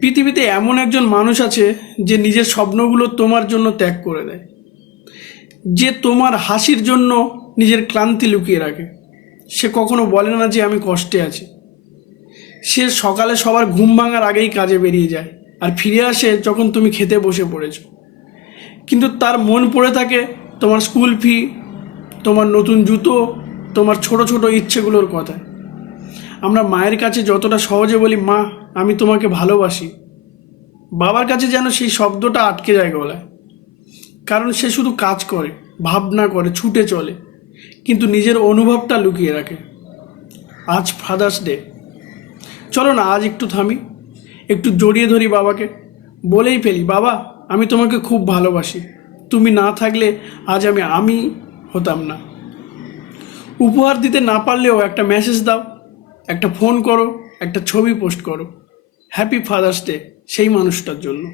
পৃথিবীতে এমন একজন মানুষ আছে যে নিজের স্বপ্নগুলো তোমার জন্য ত্যাগ করে দেয়, যে তোমার হাসির জন্য নিজের ক্লান্তি লুকিয়ে রাখে। সে কখনো বলে না যে আমি কষ্টে আছি। সে সকালে সবার ঘুম ভাঙার আগেই কাজে বেরিয়ে যায় আর ফিরে আসে যখন তুমি খেতে বসে পড়েছো। কিন্তু তার মন পড়ে থাকে তোমার স্কুল ফি, তোমার নতুন জুতো, তোমার ছোট ছোট ইচ্ছেগুলোর কথা। আমরা মায়ের কাছে যতটা সহজে বলি মা আমি তোমাকে ভালোবাসি, বাবার কাছে যেন সেই শব্দটা আটকে যায় গলায়। কারণ সে শুধু কাজ করে, ভাবনা করে, ছুটে চলে, কিন্তু নিজের অনুভবটা লুকিয়ে রাখে। আজ ফাদার্স ডে, চলো না আজ একটু থামি, একটু জড়িয়ে ধরি বাবাকে, বলেই ফেলি বাবা আমি তোমাকে খুব ভালোবাসি, তুমি না থাকলে আজ আমি হতাম না। উপহার দিতে না পারলেও একটা মেসেজ দাও, একটা ফোন করো, একটা ছবি পোস্ট করো। হ্যাপি ফাদার্স ডে সেই মানুষটার জন্য।